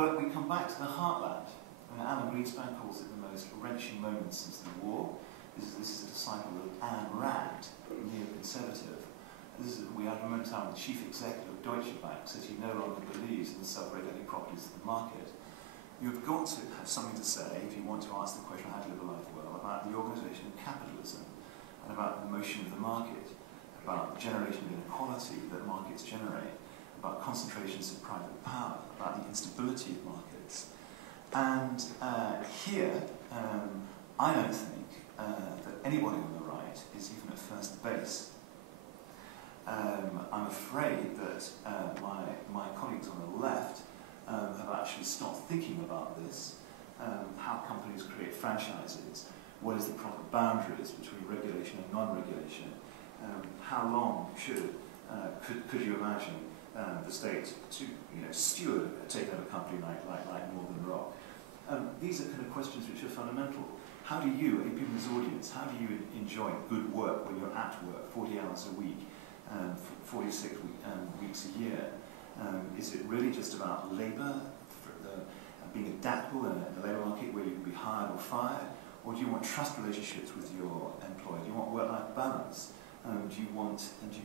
But we come back to the heartland. I mean, Alan Greenspan calls it the most wrenching moment since the war. This is a disciple of Ayn Rand, a neoconservative. We had a moment in time the chief executive of Deutsche Bank says he no longer believes in the self-regulating properties of the market. You've got to have something to say if you want to ask the question how to live a life well about the organisation of capitalism and about the motion of the market, about the generation of inequality that markets generate, about concentrations of private power, about the instability of markets. And here, I don't think that anybody on the right is even at first base. I'm afraid that my colleagues on the left have actually stopped thinking about this, how companies create franchises, what is the proper boundaries between regulation and non-regulation, how long could you imagine the state to steward taking over a company like Northern Rock. These are kind of questions which are fundamental. How do you, people in this audience, how do you enjoy good work when you're at work 40 hours a week, 46 weeks a year? Is it really just about labour, being adaptable in a labour market where you can be hired or fired? Or do you want trust relationships with your employer? Do you want work-life balance? Do you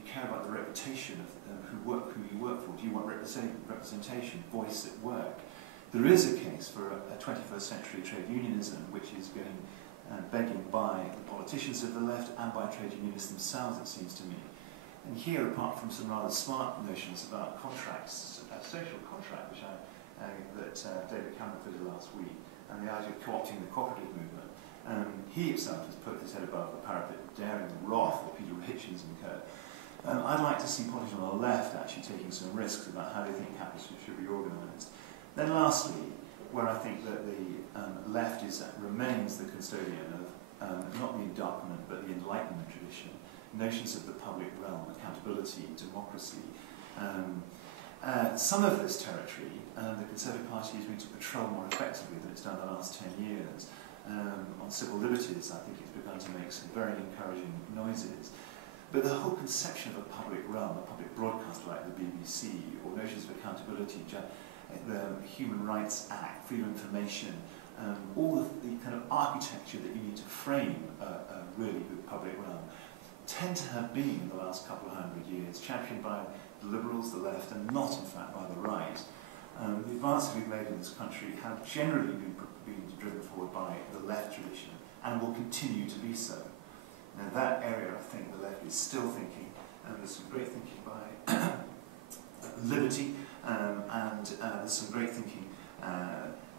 care about the reputation of who you work for? Do you want representation, voice at work? There is a case for a 21st century trade unionism which is being begging by the politicians of the left and by trade unionists themselves, it seems to me. And here, apart from some rather smart notions about contracts, a social contract, which that David Cameron put in last week, and the idea of co-opting the cooperative movement, he himself has put his head above the parapet, daring the wrath of Peter Hitchens and co. I'd like to see politicians on the left actually taking some risks about how they think capitalism should be organised. Then lastly, where I think that the left remains the custodian of not the Enlightenment but the Enlightenment tradition, notions of the public realm, accountability, democracy. Some of this territory, the Conservative Party is going to patrol more effectively than it's done the last 10 years. On civil liberties, I think it's begun to make some very encouraging noises. But the whole conception of a public realm, a public broadcaster like the BBC, or notions of accountability, the Human Rights Act, freedom of information, all of the kind of architecture that you need to frame a really good public realm, tend to have been, in the last couple of hundred years, championed by the liberals, the left, and not, in fact, by the right. The advances we've made in this country have generally been driven forward by the left tradition, and will continue to be so. Now, that area, I think, the left is still thinking, and there's some great thinking by liberty, and there's some great thinking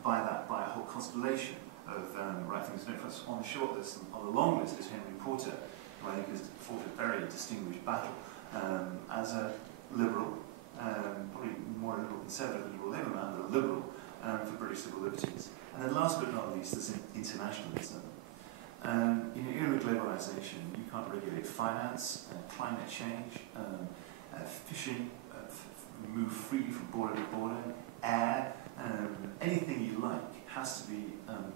by a whole constellation of right things. On the short list, on the long list is Henry Porter, who I think has fought a very distinguished battle as a liberal, probably more a liberal conservative, liberal Labour man, but a liberal for British civil liberties. And then last but not least, there's internationalism. In an era of globalisation, you can't regulate finance, climate change, fishing, move freely from border to border, air, anything you like has to be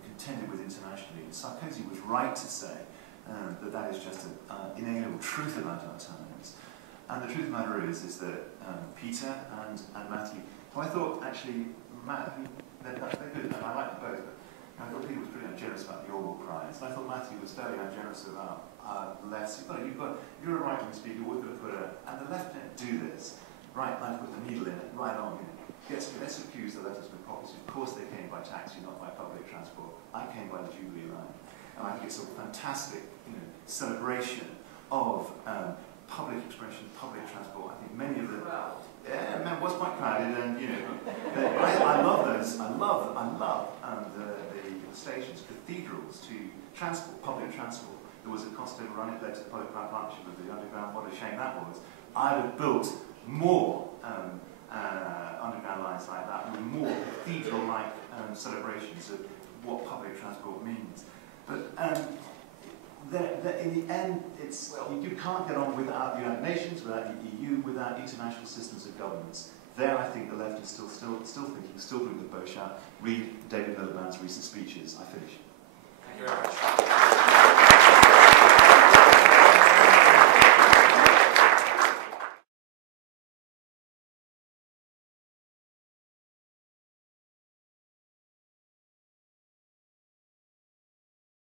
contended with internationally. And Sarkozy was right to say that is just an inalienable truth about our times. And the truth of the matter is that Peter and Matthew, who I thought actually, they're good, and I like them both, but I thought Peter was pretty ungenerous about the Orwell Prize, and I thought Matthew was fairly ungenerous about left. You're a right-wing speaker, we're going to put and the left didn't do this. Right, I put the needle in it, right on. Let's accuse the left of hypocrisy. Of course they came by taxi, not by public transport. I came by the Jubilee line. And I think it's a fantastic celebration of public expression, public transport. I think many of them, it was quite crowded, and I love those. I love the stations, cathedrals to transport, public transport. There was a cost overrun, it led to the public-private partnership with the underground. What a shame that was. I'd have built more underground lines like that, with more cathedral-like celebrations of what public transport means. But in the end, you can't get on without the United Nations, without the EU, without international systems of governance. There, I think the left is still thinking, still doing the bow shout. Read David Miliband's recent speeches. I finish. Thank you very much.